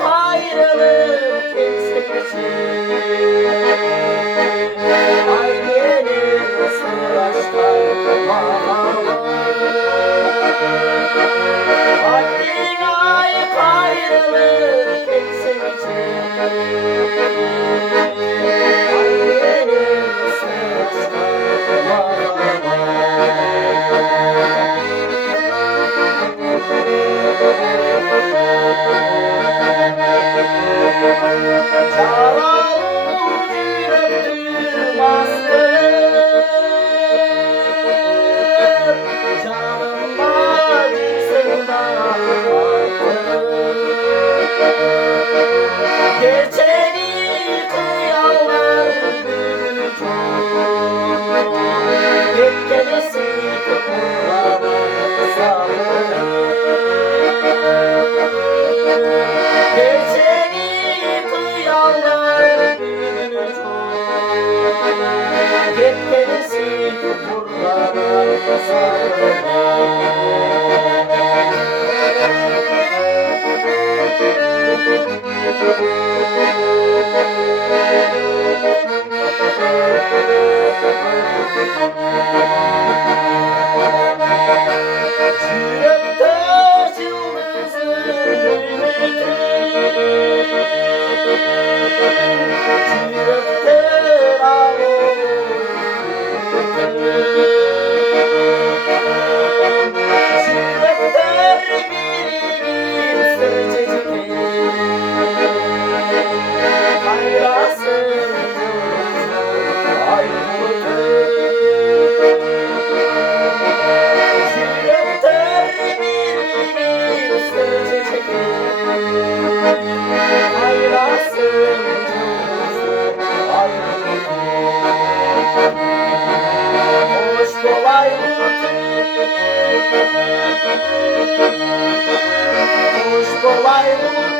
Ayrılık kimseci Ailenin savaştan mağalı Haddine ayrılık kimseci Ailenin savaştan mağalı Geçeni kıyanlar günü çok Gecesi kıpırlar sağır Geçeni kıyanlar günü çok Gecesi kıpırlar sağır Çırptı yıldızın kıymeti Çırptı ağır Çırptı bir sırcacık Hayrasın ayrılık Hoş kolaylık